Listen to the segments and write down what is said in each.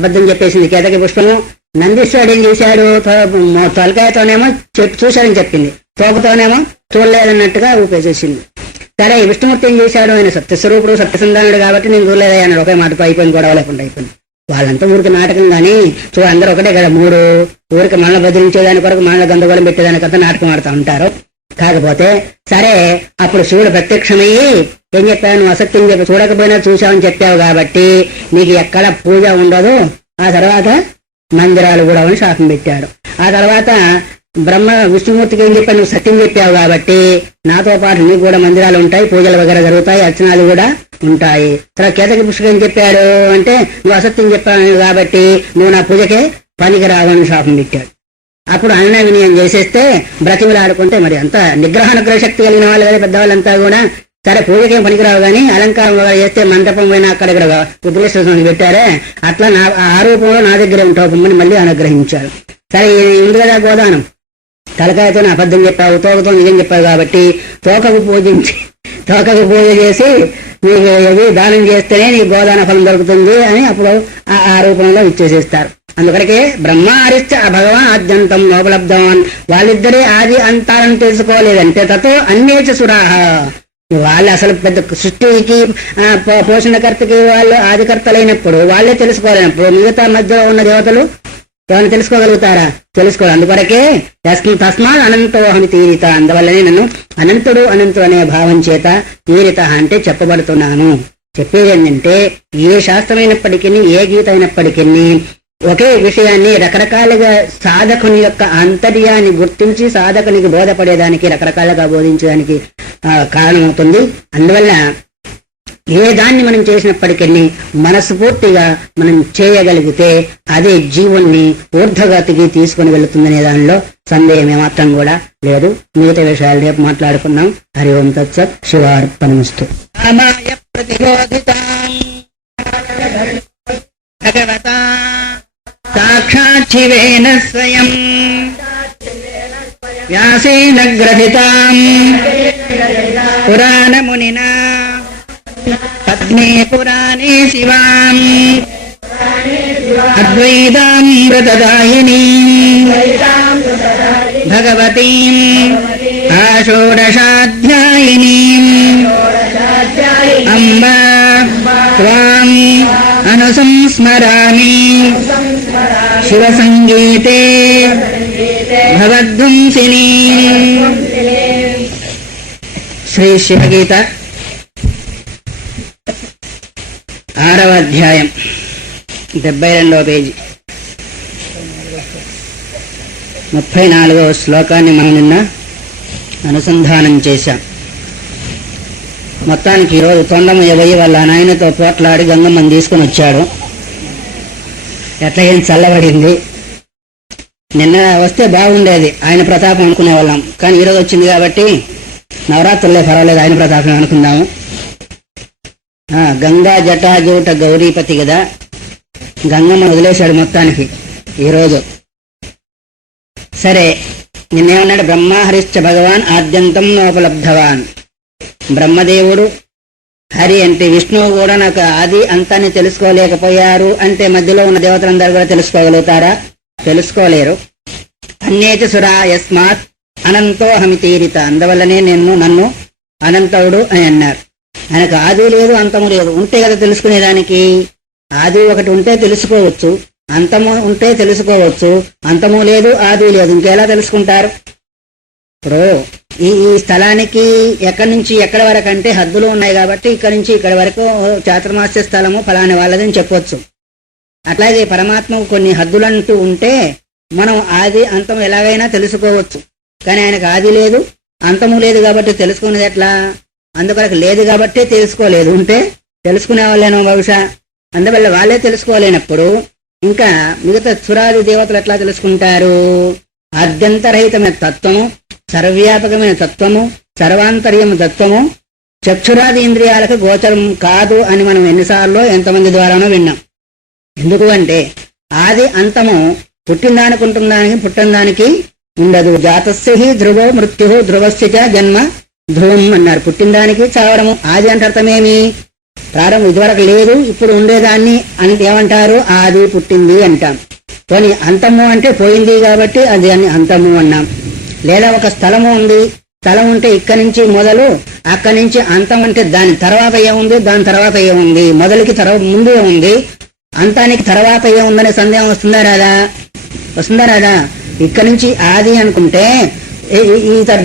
అబద్ధం చెప్పేసింది కేతకి పుష్పము. నందీశ్వరుడు ఏం చేశాడు, తొలకాయతోనేమో చూశాడని చెప్పింది, తోకతోనేమో చూడలేదన్నట్టుగా ఊపేసేసింది. సరే విష్ణుమూర్తి ఏం చేశాడు, ఆయన సత్యస్వరూపుడు సత్యసంధానుడు కాబట్టి నేను చూడలేదా అన్నాడు. ఒకే మాట అయిపోయింది, గొడవ లేకుండా అయిపోయింది. వాళ్ళంతా ఊరికి నాటకం కానీ అందరూ ఒకటే కదా, మూడు ఊరికి మనల్ని బదిలించేదాని కొరకు మనల్ని గందరగోళం పెట్టేదానికంతా నాటకం ఆడుతూ ఉంటారు. కాకపోతే సరే అప్పుడు శివుడు ప్రత్యక్షమయ్యి ఏం చెప్పావు, నువ్వు అసత్యం చెప్పి చూడకపోయినా చూసావని చెప్పావు కాబట్టి నీకు ఎక్కడ పూజ ఉండదు, ఆ తర్వాత మందిరాలు కూడా అని శాపం పెట్టాడు. ఆ తర్వాత బ్రహ్మ విష్ణుమూర్తికి ఏం చెప్పావు, నువ్వు సత్యం చెప్పావు కాబట్టి నాతో పాటు నీకు కూడా మందిరాలు ఉంటాయి, పూజలు వగేరా జరుగుతాయి, అర్చనాలు కూడా ఉంటాయి. తర్వాత కేతకి పుష్పం ఏం చెప్పాడు అంటే నువ్వు అసత్యం చెప్పావు కాబట్టి నువ్వు నా పూజకే పనికి రావని శాపం పెట్టాడు. అప్పుడు అన్న వినయం చేసేస్తే బ్రతిమలాడుకుంటే మరి అంత నిగ్రహానుగ్రహ శక్తి కలిగిన వాళ్ళు కదా పెద్దవాళ్ళంతా కూడా, సరే పూజకేం పనికిరావు కానీ అలంకారం చేస్తే మంటపం పోయినా అక్కడ ఇక్కడ ఉగ్రేశ్వర స్వామి పెట్టారే, అట్లా నా ఆ రూపంలో నా దగ్గర ఉంటావు మళ్ళీ అనుగ్రహించాడు. సరే ఉంది కదా గోదానం, తలకాయతో అబద్ధం చెప్పావు, తోకతో నిజం చెప్పావు కాబట్టి తోకకు పూజ చేసి నీకు ఏది దానం చేస్తేనే నీకు గోదాన ఫలం దొరుకుతుంది అని అప్పుడు ఆ రూపంలో ఇచ్చేసేస్తారు. అందుకడికే బ్రహ్మ హరిశ్చ భగవాన్ ఆద్యంతం నోపలబ్ధవాన్, వాళ్ళిద్దరే ఆది అంతాలను తెలుసుకోలేదంటే తతో అన్యేచ సురాహ, వాళ్ళు అసలు పెద్ద సృష్టికి పోషణకర్తకి వాళ్ళు ఆదికర్తలైనప్పుడు వాళ్ళే తెలుసుకోలేనప్పుడు మిగతా మధ్యలో ఉన్న దేవతలు ఏమైనా తెలుసుకోగలుగుతారా? తెలుసుకోవాలి. అందుకొరకే తస్మాత్ అనంతోహమి తీరిత, అందువల్లనే నన్ను అనంతుడు అనే భావం చేత తీరిత అంటే చెప్పబడుతున్నాను. చెప్పేది ఏంటంటే ఏ శాస్త్రమైనప్పటికీ ఏ గీత అయినప్పటికీ ఒకే విషయాన్ని రకరకాలుగా సాధకుని యొక్క ఆంతర్యాన్ని గుర్తించి సాధకునికి బోధపడేదానికి రకరకాలుగా బోధించడానికి కారణమవుతుంది. అందువల్ల ఏ దాన్ని మనం చేసినప్పటికీ మనస్ఫూర్తిగా మనం చేయగలిగితే అదే జీవుణ్ణి ఊర్ధ్వగతికి తీసుకుని వెళుతుందనే దానిలో సందేహం ఏమాత్రం కూడా లేదు. మిగతా విషయాలు రేపు మాట్లాడుకున్నాం. హరి ఓం తత్సత్. శివార్పణమస్తు. భగవతా సాక్షాత్ శివేన స్వయం వ్యాసేన గ్రథితాం పురాణమునినా పద్మే పురాణే శివాం అద్వైతామృతదాయినీం భగవతీం షోడశాధ్యాయినీం అంబ త్వాం అనుసంస్మరామి శివసంగీతే భవద్వంసినీ. శ్రీ శివగీత 6వ అధ్యాయం 72వ పేజీ 34వ శ్లోకాన్ని మనం నిన్న అనుసంధానం చేశాం. మొత్తానికి ఈరోజు తొండమయ్య పోయి వాళ్ళ నాయనతో పోట్లాడి గంగమ్మని తీసుకుని వచ్చాడు. ఎట్లా ఏం చల్లబడింది. నిన్న వస్తే బాగుండేది, ఆయన ప్రతాపం అనుకునే వాళ్ళం. కానీ ఈరోజు వచ్చింది కాబట్టి నవరాత్రులే పర్వాలేదు, ఆయన ప్రతాపం అనుకుందాము. గంగా జటాజూట గౌరీపతి కదా, గంగమ్మ వదిలేశాడు మొత్తానికి ఈరోజు. సరే నిన్నేమన్నాడు, బ్రహ్మహరిశ్చ భగవాన్ ఆద్యంతం నోపలబ్ధవాన్. బ్రహ్మదేవుడు హరి అంటే విష్ణువు కూడా నాకు ఆది అంతాన్ని తెలుసుకోలేకపోయారు అంటే మధ్యలో ఉన్న దేవతలందరూ కూడా తెలుసుకోగలుగుతారా? తెలుసుకోలేరు. అన్యేచ సురా యస్మాత్ అనంతో హమి తీరిత, అందువల్లనే నన్ను అనంతవుడు అని అన్నారు. ఆయనకు ఆది లేదు అంతము లేదు, ఉంటే కదా తెలుసుకునేదానికి. ఆది ఒకటి ఉంటే తెలుసుకోవచ్చు, అంతము ఉంటే తెలుసుకోవచ్చు. అంతము లేదు ఆది లేదు, ఇంకెలా తెలుసుకుంటారు? ఇప్పుడు ఈ స్థలానికి ఎక్కడి నుంచి ఎక్కడి వరకు అంటే హద్దులు ఉన్నాయి కాబట్టి ఇక్కడి నుంచి ఇక్కడి వరకు చాతుర్మాస్య స్థలము ఫలాని వాళ్ళదని చెప్పొచ్చు. అట్లాగే పరమాత్మకు కొన్ని హద్దులంటూ ఉంటే మనం ఆది అంతం ఎలాగైనా తెలుసుకోవచ్చు. కానీ ఆయనకు ఆది లేదు అంతము లేదు కాబట్టి తెలుసుకునేది ఎట్లా? అందువరకు లేదు కాబట్టి తెలుసుకోలేదు, ఉంటే తెలుసుకునే వాళ్ళేనో బహుశా. అందువల్ల వాళ్ళే తెలుసుకోలేనప్పుడు ఇంకా మిగతా సురాది దేవతలు ఎట్లా తెలుసుకుంటారు? ఆద్యంతరహితమైన తత్వము, సర్వవ్యాపకమైన తత్వము, సర్వాంతర్యము తత్వము చక్షురాది ఇంద్రియాలకు గోచరం కాదు అని మనం ఎన్నిసార్లు ఎంతమంది ద్వారానో విన్నాం. ఎందుకు అంటే ఆది అంతము పుట్టిందానికి ఉంటుందానికి పుట్టినదానికి ఉండదు. జాతస్య హి ధ్రువో మృత్యు ధ్రువస్య జన్మ ధ్రువం అన్నారు. పుట్టినదానికి చావడము. ఆది అంటే అర్థమేమి? ప్రారంభం ఇదివరకు లేదు, ఇప్పుడు ఉండేదాన్ని అని ఏమంటారు? ఆది, పుట్టింది అంటాం. కానీ అంతము అంటే పోయింది కాబట్టి అది అని అంతము అన్నాం. లేదా ఒక స్థలము ఉంది, స్థలం ఉంటే ఇక్కడి నుంచి మొదలు, అక్కడి నుంచి అంతం అంటే దాని తర్వాత ఏముంది, దాని తర్వాత ఏముంది, మొదలుకి ముందు ఏముంది, అంతానికి తర్వాత ఏముందనే సందేహం వస్తుందా రాదా? వస్తుందా రాదా? ఇక్కడి నుంచి ఆది అనుకుంటే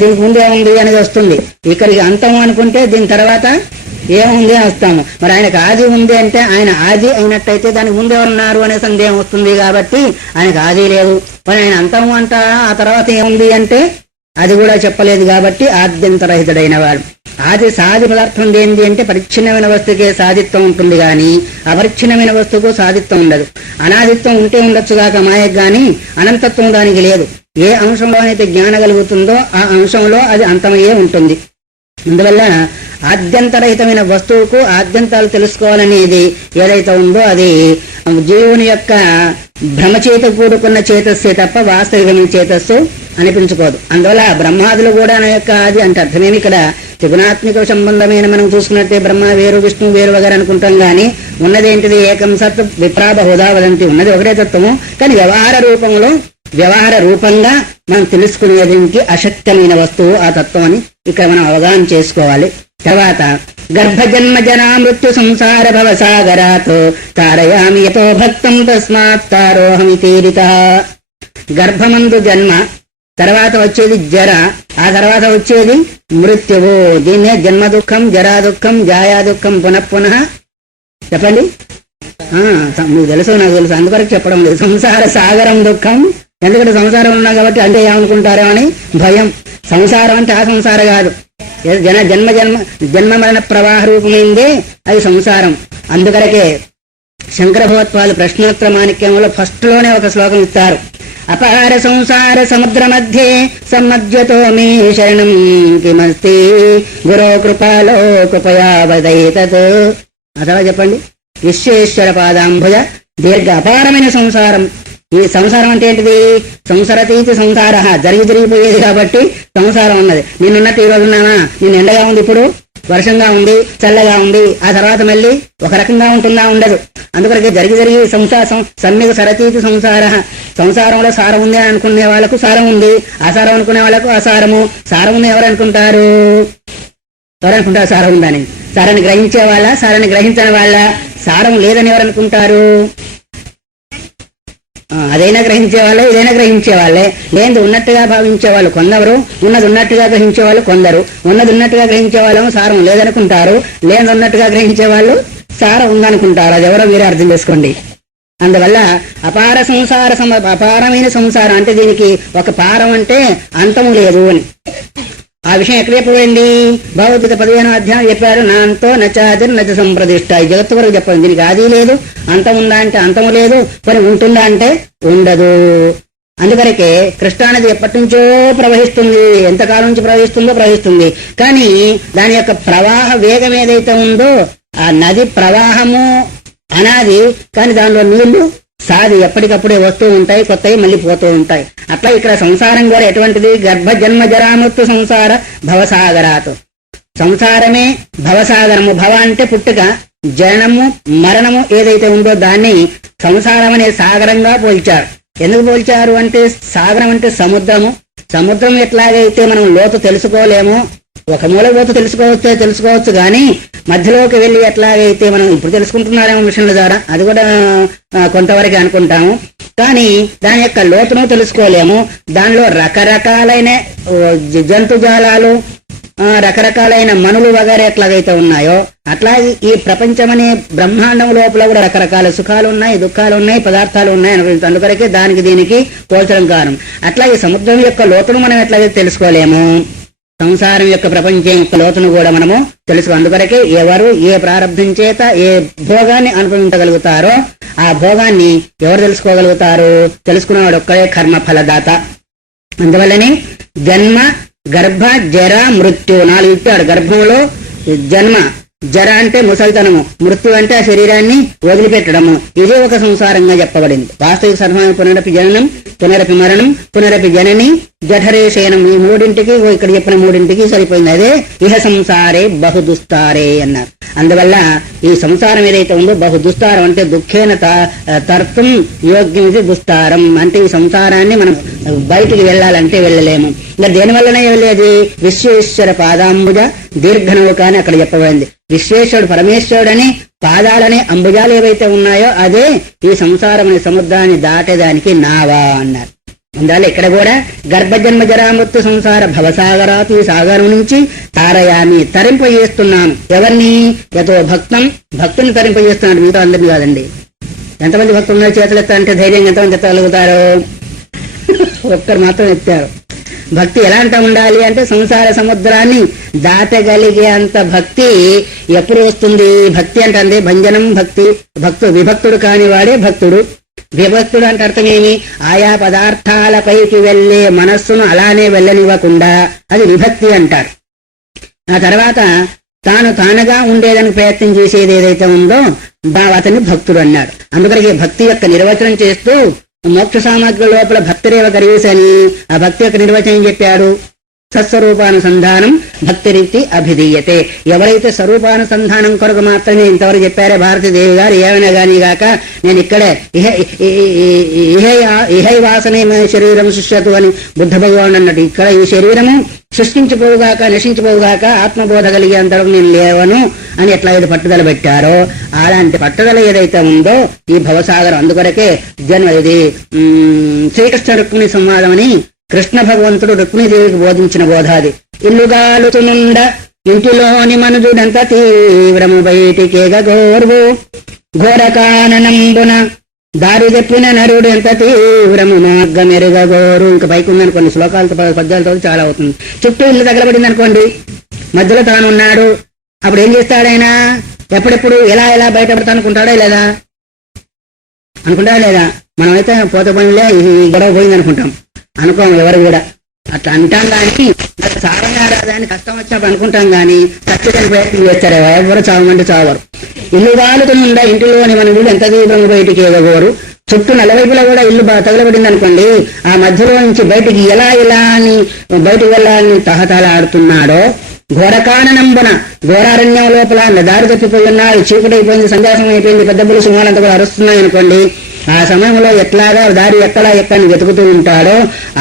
దీనికి ముందు ఏముంది అనేది వస్తుంది. ఇక్కడికి అంతం అనుకుంటే దీని తర్వాత ఏముంది అని వస్తాము. మరి ఆయనకు ఆది ఉంది అంటే ఆయన ఆది అయినట్టయితే దానికి ముందు ఎవరున్నారు అనే సందేహం వస్తుంది. కాబట్టి ఆయనకు ఆది లేదు. మరి ఆయన అంతము అంటారా? ఆ తర్వాత ఏముంది అంటే అది కూడా చెప్పలేదు. కాబట్టి ఆద్యంతరహితుడైన వాడు. ఆది సాది పదార్థం ఏంటి అంటే పరిచ్ఛిన్నమైన వస్తువుకే సాధిత్వం ఉంటుంది కానీ అపరిచ్ఛిన్నమైన వస్తువుకు సాధిత్వం ఉండదు. అనాదిత్వం ఉంటే ఉండొచ్చుగాక మాయకు గాని అనంతత్వం దానికి లేదు. ఏ అంశంలో అయితే జ్ఞానం కలుగుతుందో ఆ అంశంలో అది అంతమయ్యే ఉంటుంది. అందువల్ల ఆద్యంతరహితమైన వస్తువుకు ఆద్యంతాలు తెలుసుకోవాలనేది ఏదైతే ఉందో అది జీవుని యొక్క భ్రమచేత కూడుకున్న చేతస్సే తప్ప వాస్తవికమైన చేతస్సు అనిపించుకోదు. అందువల్ల బ్రహ్మాదులు కూడా నా యొక్క ఆది అంటే అర్థమేమి ఇక్కడ త్రిగుణాత్మిక సంబంధమైన మనం చూసుకున్నట్టే బ్రహ్మ వేరు, విష్ణు వేరు వగేరు అనుకుంటాం. కానీ ఉన్నదేంటిది? ఏకం సత్ విప్రాభ హోదా వదంతి. ఉన్నది ఒకటే తత్వము, కానీ వ్యవహార రూపంగా మనం తెలుసుకునేదానికి అశక్తమైన వస్తువు ఆ తత్వం అని ఇక్కడ మనం అవగాహన చేసుకోవాలి. తర్వాత గర్భజన్మ జనా మృత్యు సంసార భవ సాగరాత్ తారయామి యతో భక్తం తస్మాత్ తారోహమి తీరిత. గర్భమందు జన్మ, తర్వాత వచ్చేది జర, ఆ తర్వాత వచ్చేది మృత్యువు. దీన్నే జన్మ దుఃఖం, జరా దుఃఖం, జాయా దుఃఖం పునః చెప్పండి. మీకు తెలుసు, నాకు తెలుసు, అందువరకు చెప్పడం లేదు. సంసార సాగరం దుఃఖం. ఎందుకంటే సంసారం ఉన్నా కాబట్టి అంటే ఏమనుకుంటారో అని భయం. సంసారం అంటే ఆ సంసార కాదు, జన్మ మరణ ప్రవాహ రూపమైందే అది సంసారం. అందుకరకే శంకర భగవత్పాలు ప్రశ్నోత్తర మాణిక్యంలో ఫస్ట్ లోనే ఒక శ్లోకం ఇస్తారు. అపార సంసార సముద్ర మధ్యే సమ్మజ్యతో మే శరణం కిమస్తి గురో కృపాలో కృపయా వదైతత్. అథవా చెప్పండి. విశ్వేశ్వర పాదాంభుజ దీర్ఘ అపారమైన సంసారం. ఈ సంసారం అంటే ఏంటిది? సంసారతీతి సంసార, జరిగిపోయేది కాబట్టి సంసారం ఉన్నది. నిన్నున్నట్టు ఈ రోజు ఉన్నానా? నేను ఎండగా ఉంది, ఇప్పుడు వర్షంగా ఉంది, చల్లగా ఉంది, ఆ తర్వాత మళ్ళీ ఒక రకంగా ఉంటుందా? ఉండదు. అందుకొరకే జరిగి సమ్మిక సరతీతి సంసార. సంసారంలో సారం ఉంది అని అనుకునే వాళ్ళకు సారం ఉంది, అసారం అనుకునే వాళ్ళకు అసారము. సారం ఉంది ఎవరు అనుకుంటారు? సారం ఉందని. సారాన్ని గ్రహించే వాళ్ళ, సారాన్ని గ్రహించని వాళ్ళ? సారం లేదని ఎవరు అనుకుంటారు? అదైనా గ్రహించే వాళ్ళే, ఇదైనా గ్రహించే వాళ్ళే. లేనిది ఉన్నట్టుగా భావించే వాళ్ళు కొందరు, ఉన్నది ఉన్నట్టుగా గ్రహించే వాళ్ళు కొందరు. ఉన్నది ఉన్నట్టుగా గ్రహించే వాళ్ళము సారం లేదనుకుంటారు, లేనిది ఉన్నట్టుగా గ్రహించే వాళ్ళు సారం ఉందనుకుంటారు. అది ఎవరో మీరే అర్థం చేసుకోండి. అందువల్ల అపారమైన సంసారం అంటే దీనికి ఒక పారం అంటే అంతము లేదు అని. ఆ విషయం ఎక్కడ చెప్పబడింది? భగవద్గీత 15వ అధ్యాయం చెప్పారు. నాంతో నచాదిర్ నచ సంప్రదిష్ట. ఈ జగత్తు వరకు చెప్పండి. దీనికి ఆది లేదు, అంతం ఉందా అంటే అంతము లేదు, మరి ఉంటుందా అంటే ఉండదు. అందుకరకే కృష్ణానది ఎప్పటి నుంచో ప్రవహిస్తుంది, ఎంతకాలం నుంచి ప్రవహిస్తుంది. కానీ దాని యొక్క ప్రవాహ వేగం ఏదైతే ఉందో ఆ నది ప్రవాహము అనాది, కానీ దానిలో నీళ్లు సాది ఎప్పటికప్పుడే వస్తూ ఉంటాయి, కొత్తవి మళ్ళీ పోతూ ఉంటాయి. అట్లా ఇక్కడ సంసారం కూడా ఎటువంటిది? గర్భ జన్మ జరామృత్యు సంసార భవసాగరాత్. సంసారమే భవసాగరము. భవ అంటే పుట్టుక, జననము మరణము ఏదైతే ఉందో దాన్ని సంసారం అనే సాగరంగా పోల్చారు. ఎందుకు పోల్చారు అంటే సాగరం అంటే సముద్రము. సముద్రం ఎట్లాగైతే మనం లోతు తెలుసుకోలేమో, ఒక మూల లోతు తెలుసుకోవచ్చు కానీ మధ్యలోకి వెళ్ళి ఎట్లాగైతే మనం ఇప్పుడు తెలుసుకుంటున్నారేమో మిషన్ల ద్వారా, అది కూడా కొంతవరకు అనుకుంటాము. కానీ దాని యొక్క లోతును తెలుసుకోలేము. దానిలో రకరకాలైన జంతుజాలాలు, రకరకాలైన మనులు వగైరా ఎట్లాగైతే ఉన్నాయో అట్లాగే ఈ ప్రపంచం అనే బ్రహ్మాండం లోపల కూడా రకరకాల సుఖాలు ఉన్నాయి, దుఃఖాలు ఉన్నాయి, పదార్థాలు ఉన్నాయి అనుకుంటుంది. అందుకొరకే దానికి దీనికి పోల్చడం కారణం. అట్లా ఈ సముద్రం యొక్క లోతును మనం ఎట్లాగైతే తెలుసుకోలేము, సంసారం యొక్క ప్రపంచం యొక్క లోతును కూడా మనము తెలుసుకో. అందుకొరకే ఎవరు ఏ ప్రారంభం చేత ఏ భోగాన్ని అనుభవించగలుగుతారో ఆ భోగాన్ని ఎవరు తెలుసుకోగలుగుతారు? తెలుసుకున్నవాడు ఒక్కడే కర్మ ఫలదాత. అందువల్లనే జన్మ, గర్భ, జర, మృత్యు 4 ఇచ్చాడు. గర్భంలో జన్మ, జర అంటే ముసలితనము, మృత్యు అంటే ఆ శరీరాన్ని వదిలిపెట్టడము. ఇదే ఒక సంసారంగా చెప్పబడింది. వాస్తవిక సర్వమైన పునరపి జననం, పునరపి మరణం, పునరపి జనని, జఠరే శయనం. ఈ మూడింటికి ఇక్కడ చెప్పిన మూడింటికి సరిపోయింది. అదే ఇహ సంసారే బహు దుస్తారే అన్నారు. అందువల్ల ఈ సంసారం ఏదైతే ఉందో బహు దుస్తారం అంటే దుఃఖేన తర్తం యోగ్యం దుస్తారం అంటే ఈ సంసారాన్ని మనం బయటికి వెళ్ళాలంటే వెళ్ళలేము. ఇంకా దేనివల్లనే వెళ్ళేది? విశ్వేశ్వర పాదాంబుజ దీర్ఘనౌక అని అక్కడ చెప్పబడింది. విశ్వేశ్వరుడు పరమేశ్వరుడని పాదాలనే అంబుజాలు ఏవైతే ఉన్నాయో అదే ఈ సంసారం అనే సముద్రాన్ని దాటేదానికి నావా అన్నారు. అందువల్ల ఇక్కడ కూడా గర్భజన్మ జరామృత్యు సంసార భవసాగరాతు ఈ సాగరం నుంచి తారయామి తరింపజేస్తున్నాను. ఎవరిని? యతో భక్తం భక్తుని తరింపజేస్తున్నాడు. మీతో అందరినీ కాదండి. ఎంతమంది భక్తులు ఉన్నారు? చేతులు ఎత్తా అంటే ధైర్యంగా ఎంతమంది ఎత్తగలుగుతారు? ఒక్కరు మాత్రం ఎత్తారు. భక్తి ఎలాంటి ఉండాలి అంటే సంసార సముద్రాన్ని దాటగలిగే అంత భక్తి ఎప్పుడు వస్తుంది? భక్తి అంటే భంజనం భక్తి. విభక్తుడు కాని వాడే భక్తుడు. విభక్తుడు అంటే అర్థం ఏమి? ఆయా పదార్థాలపైకి వెళ్లే మనస్సును అలానే వెళ్ళనివ్వకుండా అది విభక్తి అంటారు. ఆ తర్వాత తానుగా ఉండేదానికి ప్రయత్నం చేసేది ఏదైతే ఉందో అతన్ని భక్తుడు అన్నాడు. అందుకని భక్తి యొక్క నిర్వచనం చేస్తూ మోక్ష సామగ్రి లోపల భక్తిరేవ కరీసని ఆ భక్తి యొక్క నిర్వచనం చెప్పాడు. సత్స్వరూపానుసంధానం భక్తిరీతి అభిధీయతే. ఎవరైతే స్వరూపానుసంధానం కొరకు మాత్రమే ఇంతవరకు చెప్పారే భారతీదేవి గారు, ఏమైనా గానీ గాక నేను ఇక్కడే ఇహై వాసనే శరీరం సృష్యతు అని బుద్ధ భగవానుడు అన్నట్టు ఇక్కడ ఈ శరీరము సృష్టించిపోవుగాక నశించిపోవుగాక ఆత్మబోధ కలిగే అంతవరకు నేను లేవను అని ఎట్లా ఏదో పట్టుదల పెట్టారో అలాంటి పట్టుదల ఏదైతే ఉందో ఈ భవసాగరం. అందుకొరకే ఇది శ్రీకృష్ణ రుక్మిణి సంవాదం అని కృష్ణ భగవంతుడు రుక్మిణీదేవికి బోధించిన బోధాది. ఇల్లుగాలుతునుండ ఇంటిలోని మనుజుడంత తీవ్రము బయటికేగ గోర్వు ఘోరకానంబున దారి చెప్పిన నరుడు ఎంత తీవ్రము మార్గమెరుగ గోరు. ఇంకా పైకి ఉందని కొన్ని శ్లోకాలతో పద్యాలతో చాలా అవుతుంది. చుట్టూ ఇల్లు తగలబడింది అనుకోండి, మధ్యలో తాను ఉన్నాడు. అప్పుడు ఏం చేస్తాడైనా? ఎప్పుడెప్పుడు ఎలా బయటపడతా అనుకుంటాడా లేదా? మనమైతే పోతే పోయినలే ఈ గొడవ పోయింది అనుకుంటాం. అనుకోం ఎవరు కూడా అట్లా అంటాం. కానీ చావనే రాదని కష్టం వచ్చినప్పుడు అనుకుంటాం. కానీ చచ్చని ప్రయత్నం చేస్తారు. ఎవరు చావమంటే చావరు. ఇల్లు వాలుతుందా ఇంటిలోని మన వీళ్ళు ఎంత తీవ్రంగా బయటికి ఎగగోరు. చుట్టూ నలువైపులా కూడా ఇల్లు తగలబడింది అనుకోండి, ఆ మధ్యలో నుంచి బయటికి ఎలా అని బయటకు వెళ్ళాలని తహతలాడుతున్నాడో ఘోరకానంబున ఘోరారణ్యం లోపల దారి తప్పిపోయి ఉన్నాడు. చీకటైపోయింది, సంధ్యాసం అయిపోయింది, పెద్ద బులు సింహాలంతా కూడా అరుస్తున్నాయి అనుకోండి. ఆ సమయంలో ఎట్లాగా దారి ఎక్కడిని వెతుకుతూ ఉంటాడో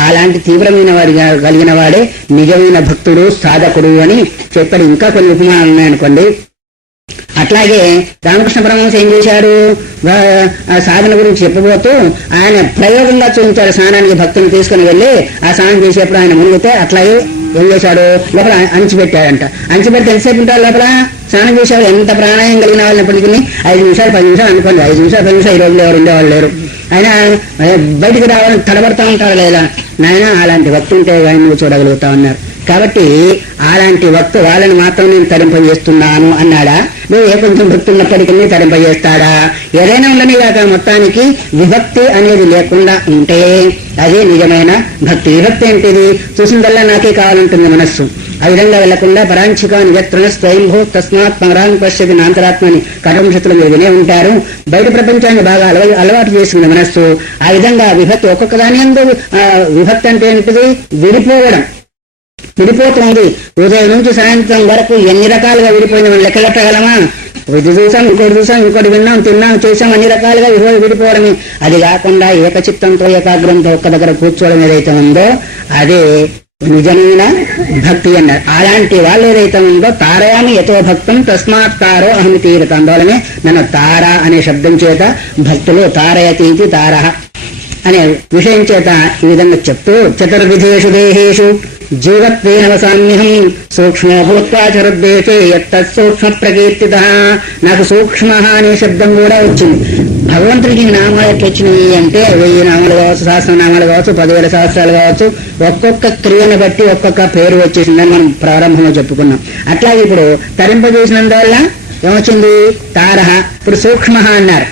అలాంటి తీవ్రమైన వాడి కలిగిన వాడే నిజమైన భక్తుడు సాధకుడు అని చెప్పాడు. ఇంకా కొన్ని ఉపమానాలు ఉన్నాయనుకోండి. అట్లాగే రామకృష్ణ పరమహంస ఏం చేశాడు? సాధన గురించి చెప్పబోతూ ఆయన ప్రయోగంగా చూపించాడు. స్నానానికి భక్తులను తీసుకుని వెళ్ళి ఆ స్నానం చేసేప్పుడు ఆయన మునిగితే అట్లాగే ఏం చేశాడు? లోపల అంచిపెట్టాడంట. అంచిపెడితే ఎంతసేపు ఉంటాడు లోపల? స్నానం చేసేవాళ్ళు ఎంత ప్రాణాయం కలిగిన వాళ్ళని ఎప్పటికీ 5 నిమిషాలు 10 నిమిషాలు అనుకోండి. 5 నిమిషాలు 10 నిమిషాలు ఈ రోజులు ఎవరు ఉండేవాళ్ళు లేరు. ఆయన బయటికి రావాలని తడబడతా ఉంటాడు లేదా? నాయన అలాంటి భక్తి ఉంటే ఆయన నువ్వు చూడగలుగుతా ఉన్నారు. కాబట్టి అలాంటి భక్తు వాళ్ళని మాత్రం నేను తరింపజేస్తున్నాను అన్నాడా? నువ్వు ఏ కొంచెం భక్తి ఉన్నప్పటికీ తరింపజేస్తాడా? ఏదైనా ఉండని కాక మొత్తానికి విభక్తి అనేది లేకుండా ఉంటే అదే నిజమైన భక్తి. విభక్తి ఏంటిది? చూసిందల్లా నాకే కావాలంటుంది మనస్సు. ఆ విధంగా వెళ్లకుండా పరాంచిక నిజత్రణ స్వయంభూ తస్మాత్ పరాంగ్ పశ్యతి నాంతరాత్మని కఠోపనిషత్తులు మీరు వినే ఉంటారు. బయట ప్రపంచాన్ని బాగా అలవాటు చేసుకున్న మనస్సు ఆ విధంగా విభక్తి ఒక్కొక్క దాని యందు విభక్తి అంటే ఏంటిది? విడిపోతుంది. ఉదయం నుంచి సాయంత్రం వరకు ఎన్ని రకాలుగా విడిపోయింది మనం లెక్కగట్టగలమా? ఇది చూసాం, ఇంకోటి విన్నాం, తిన్నాం, చేసాం, అన్ని రకాలుగా విడిపోవడమే. అది కాకుండా ఏకచిత్తంతో ఏకాగ్రంతో ఒక్క దగ్గర కూర్చోవడం ఏదైతే ఉందో అదే నిజమైన భక్తి అన్నారు. అలాంటి వాళ్ళు ఏదైతే ఉందో తారయామి యతో భక్తం తస్మాత్ తారో అహమి తీరత. అందువలనే నన్ను తార అనే శబ్దం చేత భక్తులు తారయతీతి తార అనే విషయం చేత ఈ విధంగా చెప్తూ చతుర్విధేషు దేహేషు జీవత్వేన వసామ్యహం సూక్ష్మో భూత్వా చరుద్దేశే యత్తూక్ష్మ ప్రకీర్తిత. నాకు సూక్ష్మ అనే శబ్దం కూడా వచ్చింది. భగవంతుడికి నామాలు ఎట్లా వచ్చినాయి అంటే 1000 నామాలు కావచ్చు, సహస్రనామాలు కావచ్చు, 10,000 సహస్రాలు కావచ్చు. ఒక్కొక్క క్రియను బట్టి ఒక్కొక్క పేరు వచ్చేసిందని మనం ప్రారంభంలో చెప్పుకున్నాం. అట్లాగే ఇప్పుడు తరింపజేసినందువల్ల ఏమొచ్చింది? తారహ. ఇప్పుడు సూక్ష్మ అన్నారు.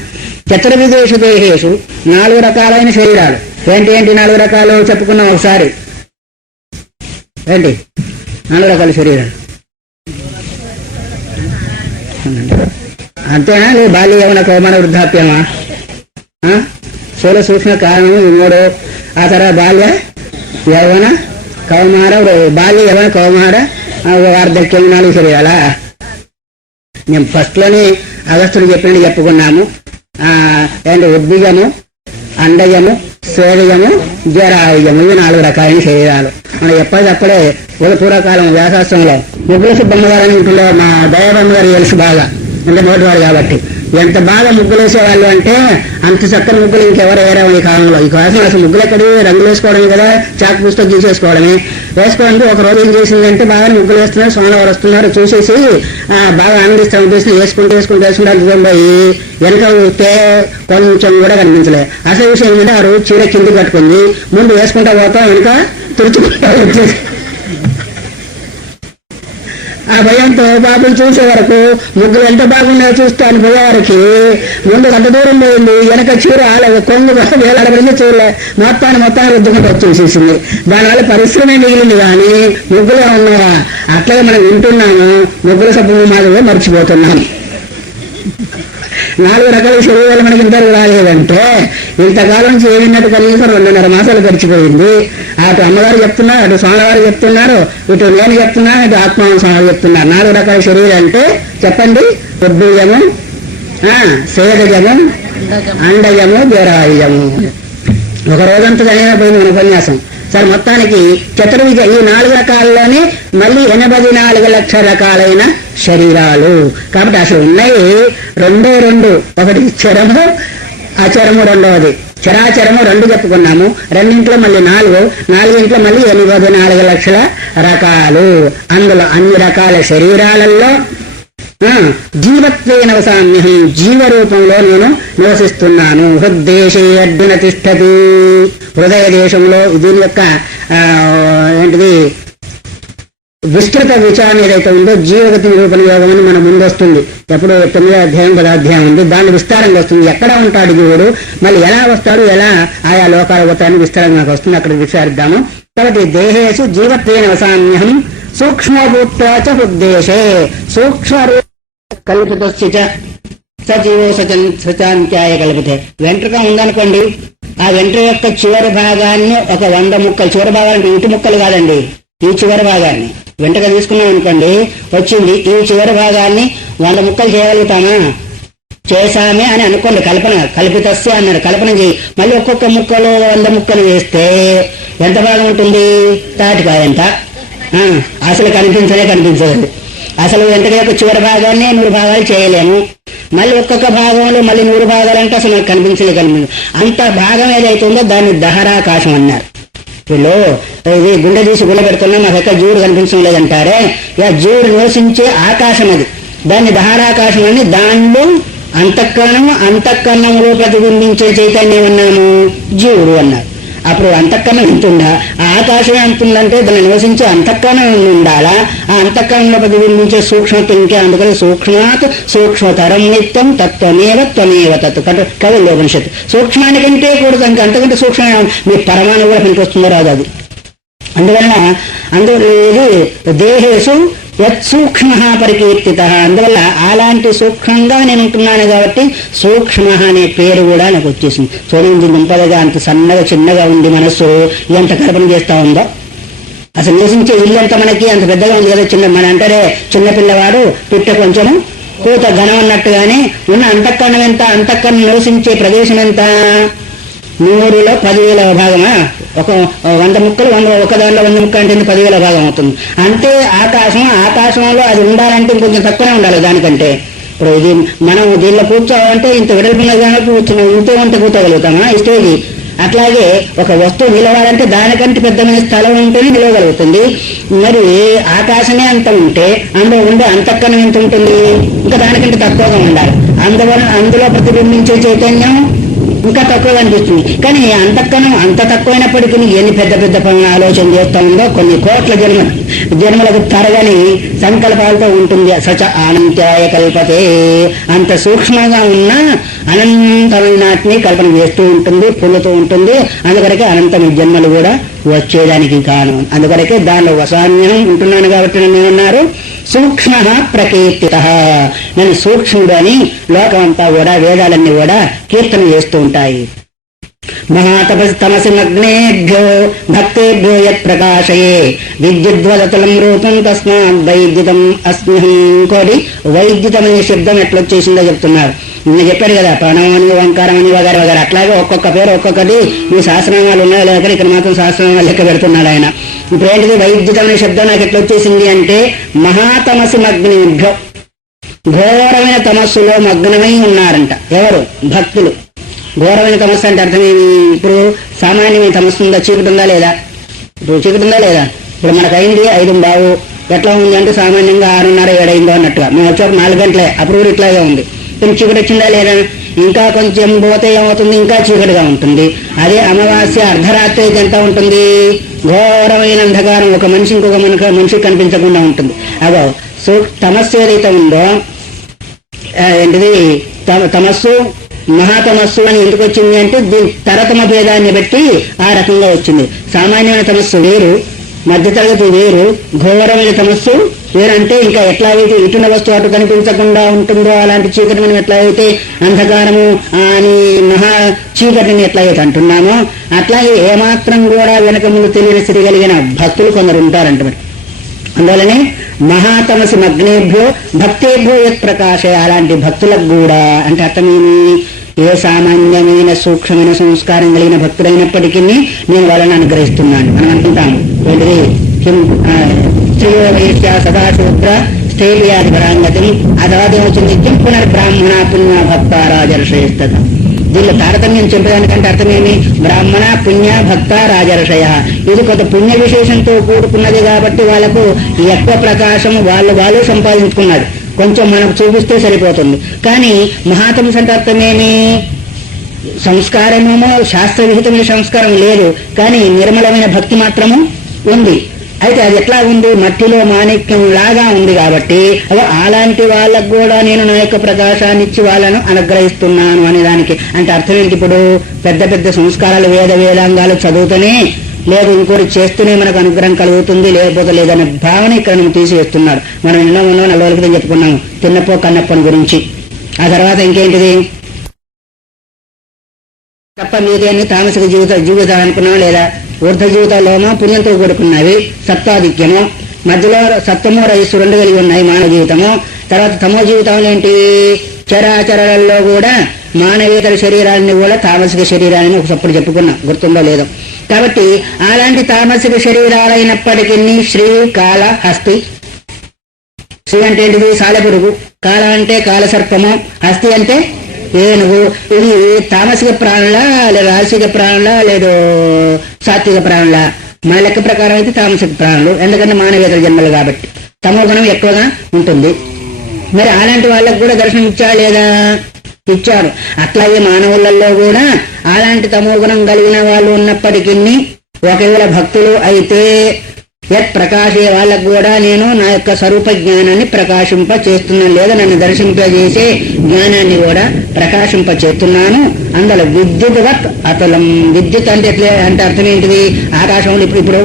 చతుర్విధేషు దేహేషు 4 రకాలైన శరీరాలు. ఏంటి 4 రకాలు చెప్పుకున్నాం ఒకసారి. ఏంటి 4 రకాల శరీరాలు? అంతేనా? లేదు బాల్య యవన కౌమార వృద్ధాప్యమా? స్థూల సూక్ష్మ కారణము ఈ మూడు. ఆ తర్వాత బాల్య యవన కౌమార, బాల్య యవన కౌమార వార్ధక్యం 4 శరీరాలా? మేము ఫస్ట్ లోనే అగస్తుడు చెప్పినట్టు చెప్పుకున్నాము. ఏంటి ఉద్భిజము, అండజము, స్వేదజము, జరాయుజము, ఇవి 4 రకాలైన శరీరాలు. మనం ఎప్పటికప్పుడే పూర్వకాలం వ్యాసాస్త్రంలో ముగ్గుల సుబ్బమ్మ గారని ఉంటుండే మా దయాబమ్మ గారు తెలుసు బాగా, అంటే నోటివాడు కాబట్టి. ఎంత బాగా ముగ్గులు వేసేవాళ్ళు అంటే అంత చక్కని ముగ్గులు ఇంకెవరు వేరే ఈ కాలంలో. ఈ కాలంలో అసలు ముగ్గులు ఎక్కడి రంగులు వేసుకోవడమే కదా, చాకు పుస్తకం గీసేసుకోవడమే. వేసుకోవడానికి ఒక రోజు ఏం చేసిందంటే బాగా ముగ్గులు వేస్తున్నారు, స్వామివారు వస్తున్నారు చూసేసి బాగా ఆనందిస్తాం ఉద్దేశం వేసుకుంటూ పోయి వెనక కొంచెం కూడా కనిపించలేదు. అసలు విషయం ఏంటంటే ఆ రోజు చీర కింది కట్టుకుంది, ముందు వేసుకుంటా పోతాం వెనుక తుడుచుకుంటా వచ్చేసి ఆ భయంతో పాపం చూసే వరకు ముగ్గులు ఎంత బాగున్నాయో చూస్తాను పోయేవారికి ముందు అంత దూరం పోయింది, వెనక చీర కొంగు వేలాడబడింది, చూడలే మొత్తాన్ని రుద్దుకుంటూ వచ్చేసేసింది. దానివల్ల పరిశ్రమే మిగిలింది కానీ ముగ్గులే ఉన్నాయా? అట్లాగే మనం వింటున్నాము, ముగ్గుల సభ్యులు మాదిరిగా మర్చిపోతున్నాం. 4 రకాల శరీరాలు మనకి ఇంతవరకు రాలేదంటే ఇంతకాలం నుంచి ఏమిన్నట్టు కనీసం 2.5 మాసాలు గడిచిపోయింది. అటు అమ్మగారు చెప్తున్నారు, అటు స్వామివారు చెప్తున్నారు, ఇటు నేను చెప్తున్నా, ఇటు ఆత్మాను స్వామి చెప్తున్నారు. 4 రకాల శరీరం అంటే చెప్పండి: ఉద్భుజము, స్వేదజము, అండజము, జరాయుజము. ఒక రోజంతా జరిగిపోయింది మన ఉపన్యాసం. సరే, మొత్తానికి చతుర్విజ ఈ 4 రకాల్లోనే మళ్ళీ 84 లక్షల రకాలైన శరీరాలు. కాబట్టి అసలు ఉన్నాయి 2 ఒకటి చరము, అచరము రెండవది. చరాచరము 2 చెప్పుకున్నాము, 2 మళ్ళీ 4 మళ్ళీ 84 లక్షల రకాలు. అందులో అన్ని రకాల శరీరాలలో జీవత్వేన వసామ్యహం, జీవరూపంలో నేను నివసిస్తున్నాను. హృద్దేశే అర్జున తిష్టతి, హృదయ దేశంలో. దీని యొక్క ఏంటిది విస్తృత విచారణ ఏదైతే ఉందో జీవగతి నిరూపణ యోగం అని మన ముందు వస్తుంది. ఎప్పుడు 9వ అధ్యాయం 10వ అధ్యాయం ఉంది, దాన్ని విస్తారంగా వస్తుంది. ఎక్కడ ఉంటాడు జీవుడు, మళ్ళీ ఎలా వస్తాడు, ఎలా ఆయా లోకాలు పోతాయని విస్తారంగా వస్తుంది. అక్కడ విచారిద్దాము. కాబట్టి దేహేషు జీవత్వేన వసామ్యహం సూక్ష్మభూత్వాచ హృద్దేశే, సూక్ష్మ కల్పిత సజీవో సచాంత్యాయ కల్పితే. వెంట్రుక ఉందనుకోండి, ఆ వెంట్రుక యొక్క చివరి భాగాన్ని ఒక 100 ముక్కలు, చివరి భాగానికి ఇంటి ముక్కలు కాదండి, ఈ చివరి భాగాన్ని వెంట్రుక తీసుకున్నాం అనుకోండి, వచ్చింది. ఈ చివరి భాగాన్ని 100 ముక్కలు చేయగలుగుతామా? చేశామే అని అనుకోండి. కల్పితస్య అన్నారు, కల్పన చేయి. మళ్ళీ ఒక్కొక్క ముక్కలు 100 ముక్కలు వేస్తే ఎంత భాగం ఉంటుంది? తాటికాయంత. అసలు కనిపించదు. అసలు వెంటనే యొక్క చివరి భాగాన్ని 100 భాగాలు చేయలేము. మళ్ళీ ఒక్కొక్క భాగంలో మళ్ళీ 100 భాగాలంటే అసలు మనకు కనిపించదు. అంత భాగం ఏదైతే ఉందో దాన్ని దహరాకాశం అన్నారు. వీళ్ళు ఇది గుండె తీసి గుండె పెడుతున్నా మాకు ఎక్కడ జీవుడు కనిపించడం లేదంటారే, ఇక జీవుడు నివసించే ఆకాశం అది, దాన్ని దహరాకాశం అని. దానిలో అంతఃకరణంలో ప్రతిబింబించే చైతన్యం అన్నాము, జీవుడు అన్నారు. అప్పుడు అంతఃకరణం ఎంతుందా, ఆ ఆకాశం ఎంతుందంటే దాన్ని నివసించే అంతఃకరణం ఉండాలా. ఆ అంతఃకరణంలో ప్రతిబింబించే సూక్ష్మత్వం ఇంకే. అందుకని సూక్ష్మాత్ సూక్ష్మతరం నిత్యం తత్వమేవ తత్ కవిలోపనిషత్తు. సూక్ష్మానికంటే కూడా అంతకంటే సూక్ష్మ మీ పరమాణు కూడా పనికొస్తుందో రాదు అది. అందువల్ల ఇది దేహేషు యత్సూక్ష్మ పరికీర్తిత. అందువల్ల అలాంటి సూక్ష్మంగా నేను ఉంటున్నాను కాబట్టి సూక్ష్మ అనే పేరు కూడా నాకు వచ్చేసింది. చూడండి, దుంపదగా అంత సన్నగా చిన్నగా ఉంది మనస్సు ఎంత కల్పన చేస్తా ఉందో. అసలు నివసించే ఇల్లు ఎంత మనకి అంత పెద్దగా ఉంది కదా. మన అంటారే చిన్నపిల్లవాడు పిట్ట కొంచెం కూత ఘనం అన్నట్టుగానే ఉన్న అంతఃకరణం ఎంత, అంతఃకరణం నివసించే ప్రదేశం ఎంత? 100లో 10,000వ భాగమా? ఒక 100 ముక్కలు ఒక దానిలో 100 ముక్కలు అంటే 10,000వ భాగం అవుతుంది. అంటే ఆకాశంలో అది ఉండాలంటే ఇంకొంచెం తక్కువనే ఉండాలి దానికంటే. ఇప్పుడు ఇది మనం దీనిలో కూర్చోవాలంటే ఇంత వెడల్పున్న దానికి ఇంత కూర్చోగలుగుతామా ఈ స్టేజీ? అట్లాగే ఒక వస్తువు నిలవాలంటే దానికంటే పెద్దమైన స్థలం ఉంటేనే నిలవగలుగుతుంది. మరి ఆకాశమే అంత ఉంటే అందులో ఉండే అంతఃకరణం ఎంత ఉంటుంది? ఇంకా దానికంటే తక్కువగా ఉండాలి. అందులో ప్రతిబింబించే చైతన్యం ఇంకా తక్కువగా అనిపిస్తుంది. కానీ అంతఃకరణం అంత తక్కువైనప్పటికీ ఎన్ని పెద్ద పెద్ద పనులు ఆలోచన చేస్తూ ఉందో, కొన్ని కోట్ల జన్మలకు తరగని సంకల్పాలతో ఉంటుంది. సచ అనంతాయ కల్పతే, అంత సూక్ష్మంగా ఉన్న అనంతమైన నాటిని కల్పన చేస్తూ ఉంటుంది, పొందుతూ ఉంటుంది. అందుకనే అనంతమైన జన్మలు కూడా వచ్చేదానికి కారణం. అందుకొరకే దానిలో వసాన్యం ఉంటున్నాను కాబట్టి నన్ను ఏమన్నారు, సూక్ష్మ ప్రకీర్తిత, నేను సూక్ష్ముడు అని లోకమంతా కూడా వేదాలన్నీ కూడా కీర్తన చేస్తూ ఉంటాయి. మహాతపసి మగ్నేభ్యో భక్తేభ్యో యత్ ప్రకాశయే విద్యుద్వదతులం రూపం తస్మాత్ వైద్యుతం అస్మ్యహం. ఇంకోటి వైద్యుతం అనే శబ్దం ఎట్లొచ్చేసిందో చెప్తున్నారు. నేను చెప్పాడు కదా, ప్రణవం అని, ఓంకారం అని, వగర వగర, అట్లాగే ఒక్కొక్క పేరు ఒక్కొక్కటి ఈ శాస్త్రనామాలు ఉన్నాయో లేక ఇక్కడ మాత్రం శాస్త్రనామాలు లెక్క పెడుతున్నాడు ఆయన. ఇప్పుడు ఏంటిది, వైద్యుతం అనే శబ్దం నాకు ఎట్లొచ్చేసింది అంటే, మహాతమసి మగ్నేభ్యో, ఘోరమైన తమస్సులో మగ్నమై ఉన్నారంట ఎవరు, భక్తులు. ఘోరమైన తమస్సు అంటే అర్థమేమి, ఇప్పుడు సామాన్యమైన తమస్సు ఉందా, చీకటి ఉందా లేదా, ఇప్పుడు చీకటి ఉందా లేదా, ఇప్పుడు మనకు అయింది 5:15, ఎట్లా ఉంది అంటే సామాన్యంగా 6:30 7 అయిందో అన్నట్టుగా, మేము వచ్చాక 4 గంటలే, అప్పుడు కూడా ఇట్లాగే ఉంది. కానీ చీకటి వచ్చిందా లేదా, ఇంకా కొంచెం పోతే ఏమవుతుంది, ఇంకా చీకటిగా ఉంటుంది. అదే అమావాస్య అర్ధరాత్రి అయితే ఎంత ఉంటుంది, ఘోరమైన అంధకారం, ఒక మనిషి ఇంకొక మనిషికి కనిపించకుండా ఉంటుంది. అదో తమస్సు ఏదైతే ఉందో ఏంటిది, తమస్సు మహాతమస్సు అని ఎందుకు వచ్చింది అంటే దీని తరతమ భేదాన్ని బట్టి ఆ రకంగా వచ్చింది. సామాన్యమైన తమస్సు వేరు, మధ్యతరగతి వేరు, ఘోరమైన తమస్సు వేరు. అంటే ఇంకా ఎట్లా అయితే ఇటున్న వస్తువు అటు కనిపించకుండా ఉంటుందో అలాంటి చీకటి మనం ఎట్లా అయితే అంధకారము అని మహా చీకటిని ఎట్లా అయితే అంటున్నామో అట్లాగే ఏమాత్రం కూడా వెనక ముందు తెలియని స్థితి కలిగిన భక్తులు కొందరు ఉంటారంట. మరి అందువల్లనే మహాతమసి మగ్నేభ్యో భక్తేభ్యో యత్ ప్రకాశ, అలాంటి భక్తులకు కూడా అంటే అర్థమేమి, ఏ సామాన్యమైన సూక్ష్మమైన సంస్కారం కలిగిన భక్తులైనప్పటికీ నేను వాళ్ళని అనుగ్రహిస్తున్నాను. మనం అనుకుంటాము ఏంటిది, స్త్రీయో వైశ్య సదాశూద్ర స్థైర్యాది పరాంగతిని, ఆ తర్వాత ఏమొచ్చింది, నిత్యం పునర్బ్రాహ్మణ పుణ్య భక్త రాజర్షయస్తత. దీనిలో తారతమ్యం చెప్పడానికంటే అర్థమేమి, బ్రాహ్మణ పుణ్య భక్త రాజర్షయ, ఇది కొంత పుణ్య విశేషంతో కూడుకున్నది కాబట్టి వాళ్ళకు ఎక్కువ ప్రకాశం వాళ్ళు సంపాదించుకున్నాడు, కొంచెం మనకు చూపిస్తే సరిపోతుంది. కానీ మహాతమస్ అంటే అర్థమేమి, సంస్కారమేమో శాస్త్ర విహితమైన సంస్కారం లేదు, కానీ నిర్మలమైన భక్తి మాత్రము ఉంది. అయితే అది ఎట్లా ఉంది, మట్టిలో మాణిక్యం లాగా ఉంది కాబట్టి అలాంటి వాళ్ళకు కూడా నేను నా యొక్క ప్రకాశాన్ని ఇచ్చి వాళ్ళను అనుగ్రహిస్తున్నాను అనే దానికి అంటే అర్థం ఏంటి, ఇప్పుడు పెద్ద పెద్ద సంస్కారాలు వేదాంగాలు చదువుతూనే లేదు, ఇంకోటి చేస్తూనే మనకు అనుగ్రహం కలుగుతుంది, లేకపోతే లేదనే భావన ఇక్కడ మనం తీసివేస్తున్నాడు. మనం ఎన్నో 40 రోజుల క్రితం చెప్పుకున్నాము తిన్నపో కన్నప్పని గురించి. ఆ తర్వాత ఇంకేంటిది, తప్ప మీదేని తామసిక జీవితం అనుకున్నాం లేదా, ఊర్ధ జీవితాల్లోనో పుణ్యంతో కూడుకున్నవి, సత్వాధిక్యము, మధ్యలో సత్వము రజస్సు 2 కలిగి ఉన్నాయి మానవ జీవితము. తర్వాత తమో జీవితంలో ఏంటి, చరాచరాలలో కూడా మానవేతర శరీరాన్ని కూడా తామసిక శరీరాలని ఒకప్పుడు చెప్పుకున్నాం, గుర్తుందో లేదో. కాబట్టి అలాంటి తామసిక శరీరాలైనప్పటికీ శ్రీ కాల హస్తి, శ్రీ అంటే ఏంటిది సాలెపురుగు, కాల అంటే కాలసర్పము, హస్తి అంటే ఏనుగు. ఇది తామసిక ప్రాణుల లేదా రాసిక ప్రాణుల లేదో సాత్విక ప్రాణుల, మన లెక్క ప్రకారం అయితే తామసిక ప్రాణులు, ఎందుకంటే మానవేతర జన్మలు కాబట్టి తమో గుణం ఎక్కువగా ఉంటుంది. మరి అలాంటి వాళ్ళకు కూడా దర్శనం ఇచ్చాడు లేదా, ఇచ్చారు. అట్లాగే మానవులలో కూడా అలాంటి తమో గుణం కలిగిన వాళ్ళు ఉన్నప్పటికీ ఒకవేళ భక్తులు అయితే యత్ ప్రకాశే వాళ్ళకు కూడా నేను నా యొక్క స్వరూప జ్ఞానాన్ని ప్రకాశింప చేస్తున్నాను, లేదా నన్ను దర్శింపజేసే జ్ఞానాన్ని కూడా ప్రకాశింప చేస్తున్నాను. అందులో విద్యుత్ అతులం, విద్యుత్ అంటే అంటే అర్థం ఏంటిది, ఆకాశంలో ఇప్పుడు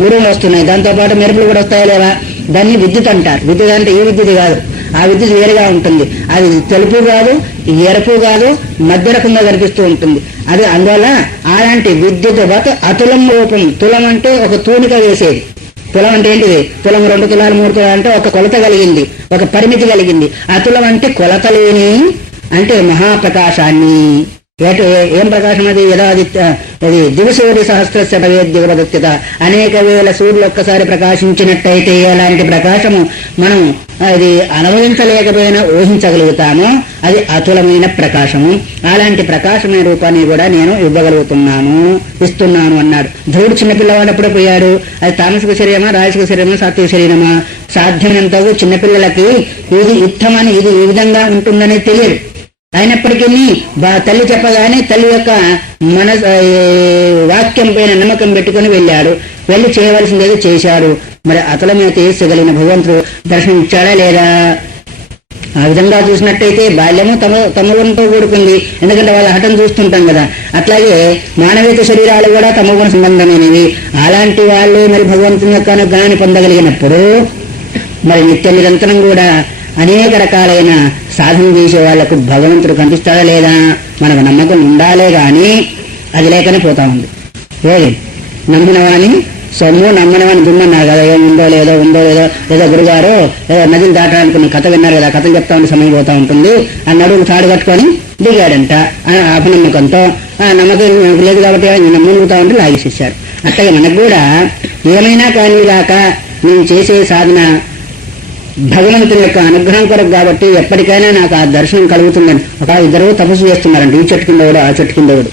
మురులు వస్తున్నాయి, దాంతోపాటు మెరుపులు కూడా వస్తాయా లేవా, దాన్ని విద్యుత్ అంటారు. విద్యుత్ అంటే ఈ విద్యుత్ కాదు, ఆ విద్యుత్ వేరుగా ఉంటుంది, అది తెలుపు కాదు ఎరుపు కాదు మధ్య రకంగా కనిపిస్తూ ఉంటుంది. అది అందువల్ల అలాంటి విద్యుత్ అతులం రూపం, తులం అంటే ఒక తూనిక వేసేది, తులం అంటే ఏంటిది, తులం 2 తులాలు 3 తులాలు అంటే ఒక కొలత కలిగింది, ఒక పరిమితి కలిగింది. అతులం అంటే కొలత లేని అంటే మహాప్రకాశాన్ని, ఏం ప్రకాశం అది, అది దివసూర్య సహస్రస్య భవేద్దిగపదత్యత, అనేక వేల సూర్యులు ఒక్కసారి ప్రకాశించినట్టయితే అలాంటి ప్రకాశము మనం అది అనుభవించలేకపోయినా ఊహించగలుగుతాము, అది అతులమైన ప్రకాశము. అలాంటి ప్రకాశమైన రూపాన్ని కూడా నేను ఇస్తున్నాను అన్నాడు. ధ్రువుడు చిన్నపిల్లవాడు ఎప్పుడు పోయాడు, అది తామసిక శరీరమా రాజసిక శరీరమా సాత్విక శరీరమా, సాధ్యమైనంత చిన్నపిల్లలకి ఇది యుద్ధమని ఇది ఈ విధంగా ఉంటుందని తెలియదు. అయినప్పటికీ తల్లి చెప్పగానే తల్లి యొక్క వాక్యం పైన నమ్మకం పెట్టుకుని వెళ్ళాడు, వెళ్ళి చేయవలసిందేదో చేశాడు. మరి అతల మీద తీర్చగలిగిన భగవంతుడు దర్శనం ఇచ్చాడా లేదా, ఆ విధంగా చూసినట్టయితే బాల్యము తమగుణంతో కూడుకుంది. ఎందుకంటే వాళ్ళ హఠం చూస్తుంటాం కదా. అట్లాగే మానవీయ శరీరాలు కూడా తమగుణ సంబంధమైనవి. అలాంటి వాళ్ళు మరి భగవంతుని యొక్క అనుగ్రహాన్ని పొందగలిగినప్పుడు మరి నిత్య నిరంతరం కూడా అనేక రకాలైన సాధన చేసే వాళ్లకు భగవంతుడు కనిపిస్తాడా లేదా మనకు నమ్మకం ఉండాలే గాని అది లేకనే పోతా ఉంది. ఏది నమ్మిన వాణి సొమ్ము, నమ్మిన వాడిని దుమ్మన్నారు కదా. ఏముందో లేదో ఏదో గురుగారు ఏదో నదిని దాటడానికి కథ విన్నారు కదా, కథలు చెప్తా ఉంటే సమయం పోతా ఉంటుంది. ఆ నడువులు తాడు కట్టుకొని దిగాడంట అపనమ్మకంతో. నమ్మకం లేదు కాబట్టి మునుగుతా ఉంటే లాగేసేసారు. అట్లాగే మనకు కూడా ఏమైనా కానీ కాక నేను చేసే సాధన భగవంతుని యొక్క అనుగ్రహం కొరకు కాబట్టి ఎప్పటికైనా నాకు ఆ దర్శనం కలుగుతుందని ఒక ఇద్దరు తపస్సు చేస్తున్నారండి. ఈ చెట్టు కింద కూడా ఆ చెట్టు కింద కూడా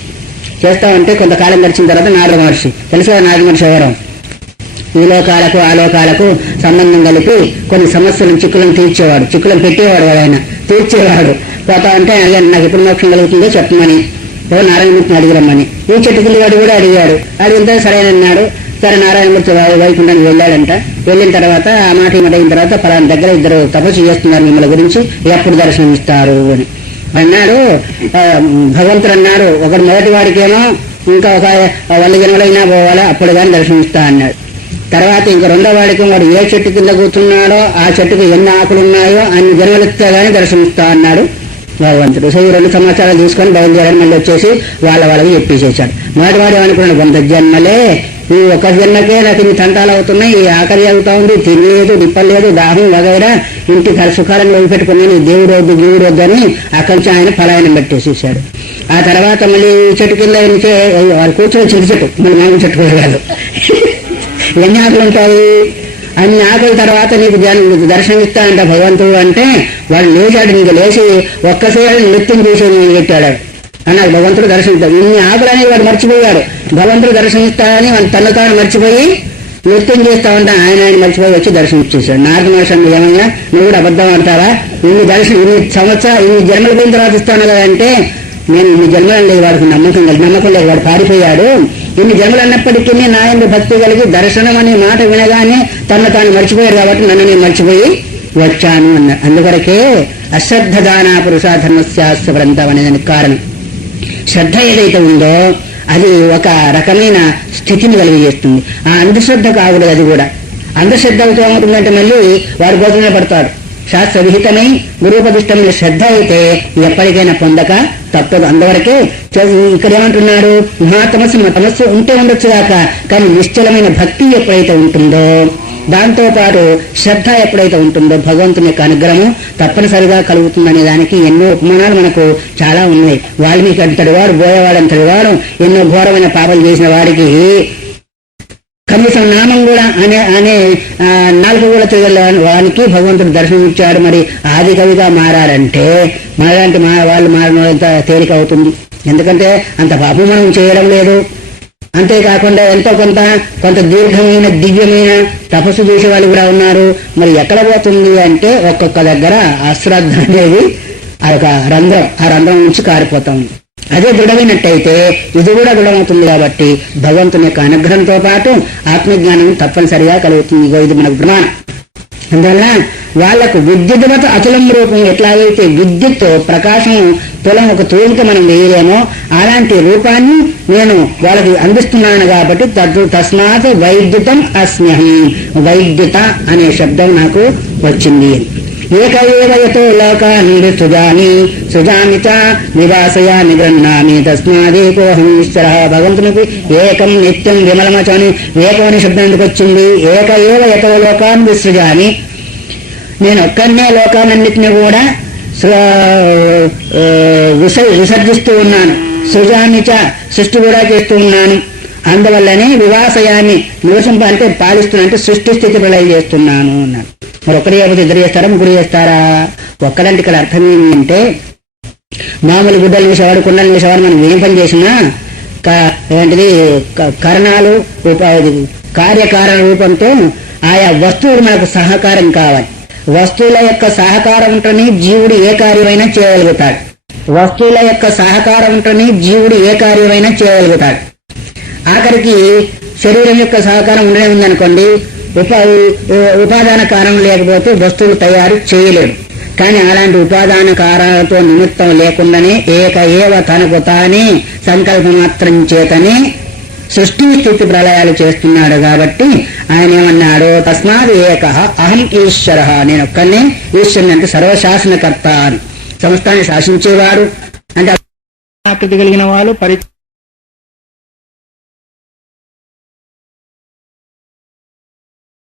చేస్తా ఉంటే కొంతకాలం గడిచిన తర్వాత నారద మహర్షి, తెలుసా నారద మహర్షి ఎవరు? ఈ లోకాలకు ఆ లోకాలకు సంబంధం కలిపి కొన్ని సమస్యలను చిక్కులను తీర్చేవాడు, చిక్కులను పెట్టేవాడు. ఆయన తీర్చేవాడు. పోతా ఉంటే అడిగాను నాకు ఎప్పుడు మోక్షం కలుగుతుందో చెప్పమని. నారాయణమూర్తిని అడిగిరమ్మని. ఈ చెట్టు కింద వాడు కూడా అడిగాడు. అడిగితే సరేనన్నాడు. సరే నారాయణమూర్తి వైకుంఠానికి వెళ్ళాడంట. వెళ్ళిన తర్వాత ఆ మాట అయిన తర్వాత పలానా దగ్గర ఇద్దరు తపస్సు చేస్తున్నారు, మిమ్మల్ని గురించి ఎప్పుడు దర్శనం ఇస్తారు అని అన్నాడు. భగవంతుడు అన్నాడు, ఒకడు మొదటి వాడికేమో ఇంకా ఒక 100 జన్మలైనా పోవాలా అప్పుడు కానీ దర్శనం ఇస్తా అన్నాడు. తర్వాత ఇంకా రెండో వాడికి వాడు ఏ చెట్టు కింద కూర్చున్నాడో ఆ చెట్టుకు ఎన్ని ఆకులు ఉన్నాయో అన్ని జన్మలు ఇస్తే కానీ దర్శనం ఇస్తా అన్నాడు భగవంతుడు. సో ఈ 2 సంవత్సరాలు తీసుకొని బయలుదేరాడు. మళ్ళీ వచ్చేసి వాళ్ళకి చెప్పేసేసాడు. మొదటి వాడు ఏమనుకున్నాడు, 100 జన్మలే, ఈ ఒక జన్మకే నాకు ఇన్ని తంటాలు అవుతున్నాయి, ఈ ఆకలి అవుతా ఉంది, తినలేదు, నిప్పలేదు, దాహం వగైరా ఇంటి సుఖాలను వదిలిపెట్టుకున్నాను, దేవుడు వద్దు గీవుడు వద్దు అని అక్కడి నుంచి ఆయన పలాయనం పెట్టేసేసాడు. ఆ తర్వాత మళ్ళీ చెట్టు కింద వాళ్ళు కూర్చొని చింత చెట్టు, మళ్ళీ మామూలు చెట్టు కూరగాయలు ఎన్ని ఆకులు ఉంటాయి? అన్ని ఆకలి తర్వాత నీకు దర్శనం ఇస్తానంట భగవంతుడు అంటే వాడు లేచాడు. నీకు లేచి ఒక్కసారి నృత్యం చేసి పెట్టాడు అన్నాడు. భగవంతుడు దర్శనిస్తాడు. ఇన్ని ఆకులు అనేవి వాడు మర్చిపోయాడు. భగవంతుడు దర్శనిస్తాడని వాడు తను తాను మర్చిపోయి నృత్యం చేస్తామంటే ఆయన మర్చిపోయి వచ్చి దర్శనం ఇచ్చేసాడు. నారద మహర్షి ఏమయ్యా నువ్వు కూడా అబద్ధం ఆడతావా? ఇన్ని సంవత్సరాలు ఇన్ని జన్మలు పోయిన తర్వాత ఇస్తాను కదా అంటే నేను ఇన్ని జన్మలు లేదు, వాడికి నమ్మకం లేదు, వాడు పారిపోయాడు. ఇన్ని జన్మలు అన్నప్పటికీ నా యందు భక్తి కలిగి దర్శనం అనే మాట వినగానే తను తాను మర్చిపోయాడు కాబట్టి నన్ను నేను మర్చిపోయి వచ్చాను అన్నాడు. అందువరకే అశ్రద్ధ దాన పురుషాధర్మస్యాస్త వ్రంతం అనేదానికి కారణం. శ్రద్ధ ఏదైతే ఉందో అది ఒక రకమైన స్థితిని కలిగజేస్తుంది. ఆ అంధశ్రద్ధ కాకూడదు. అది కూడా అంధశ్రద్ధతో ఏమవుతుందంటే మళ్ళీ వారి గోతులనే పడతాడు. శాస్త్ర విహితమై గురూపదిష్టమైన శ్రద్ధ అయితే ఎప్పటికైనా పొందక తప్పదు. అందువరకే ఇక్కడ ఏమంటున్నాడు, తమస్సు ఉంటే ఉండొచ్చు కాక కానీ నిశ్చలమైన భక్తి ఎప్పుడైతే ఉంటుందో, దాంతో పాటు శ్రద్ధ ఎప్పుడైతే ఉంటుందో భగవంతుని యొక్క అనుగ్రహం తప్పనిసరిగా కలుగుతుందనే దానికి ఎన్నో ఉపమానాలు మనకు చాలా ఉన్నాయి. వాల్మీకి అంతటి వాడు, బోయవాడు అంతటి వాడు ఎన్నో ఘోరమైన పాపాలు చేసిన వాడికి కనీసం నామం కూడా అనే 4 కూడా తిరగలేని వానికి భగవంతుడు దర్శనం ఇచ్చాడు. మరి ఆది కవిగా మారాలంటే మాలాంటి వాళ్ళు మారడం తేలిక అవుతుంది. ఎందుకంటే అంత పాపం మనం చేయడం లేదు. అంతేకాకుండా ఎంతో కొంత దీర్ఘమైన దివ్యమైన తపస్సు చేసే వాళ్ళు కూడా ఉన్నారు. మరి ఎక్కడ పోతుంది అంటే ఒక్కొక్క దగ్గర అశ్రద్ధ అనేది ఒక రంధ్రం, ఆ రంధ్రం నుంచి కారిపోతాం. అదే దృఢమైనట్టయితే ఇది కూడా దృఢమవుతుంది. కాబట్టి భగవంతుని యొక్క అనుగ్రహంతో పాటు ఆత్మజ్ఞానం తప్పనిసరిగా కలుగుతుంది. ఇది మనకు ప్రమాణం. అందువల్ల వాళ్లకు విద్యుత్ అతులం రూపం ఎట్లాగైతే విద్యుత్ ప్రకాశం తులం ఒక తూలిక మనం వేయలేమో అలాంటి రూపాన్ని నేను వాళ్ళకి అందిస్తున్నాను. కాబట్టి తస్మాత్ వైద్యుతం అస్మ్యహం, వైద్యుత అనే శబ్దం నాకు వచ్చింది. ఏకయేవయతో లోకాన్ని సుజామి చ నివాసయామి గృహ్ణామి తస్మాదేకోహం ఈశ్వర. భగవంతునికి ఏకం నిత్యం విమలమచని ఏకం అనే శబ్దం ఎందుకు వచ్చింది? ఏకయేవయతో లోకాన్ని విసృజామి, నేను ఒక్కనే లోకాలన్నింటినీ కూడా విసర్జిస్తూ ఉన్నాను. సృజామి చ సృష్టి కూడా చేస్తూ ఉన్నాను. అందువల్లనే వివాసయాన్ని నివసింపంటే పాలిస్తున్నా అంటే సృష్టి స్థితి ప్రళయం చేస్తున్నాను అన్నాడు. మరి ఒక్కడే కాకపోతే ఇద్దరు చేస్తారా, ముగ్గురు చేస్తారా? ఒక్కడంటే ఇక్కడ అర్థం ఏంటంటే మామూలు గుడ్డలు వేసేవాడు, కుండలు వేసేవాడు మనం ఏం పని చేసినా ఏంటిది కరణాలు కార్యకారణ రూపంతో ఆయా వస్తువులు మనకు సహకారం కావాలి. వస్తువుల యొక్క సహకారం ఉంటేనే జీవుడు ఏ కార్యమైనా చేయగలుగుతాడు. వస్తువుల యొక్క సహకారం ఉంటేనే జీవుడు ఏ కార్యమైనా చేయగలుగుతాడు. ఆఖరికి శరీరం యొక్క సహకారం ఉండనే ఉందనుకోండి, ఉపాదాన కారణం లేకపోతే వస్తువులు తయారు చేయలేడు. కానీ అలాంటి ఉపాదాన కారాలతో నిమిత్తం లేకుండానే ఏక ఏవ తనకు తానే సంకల్ప మాత్రం చేతనే సృష్టి స్థితి ప్రళయాలు చేస్తున్నాడు. కాబట్టి ఆయన ఏమన్నాడు, తస్మాత్ ఏక అహం ఈశ్వర, నేను ఒక్కనే ఈశ్వరుని అంటే సర్వశాసనకర్త అని, సంస్థాన్ని శాసించేవాడు అంటే ఆకృతి కలిగిన వాళ్ళు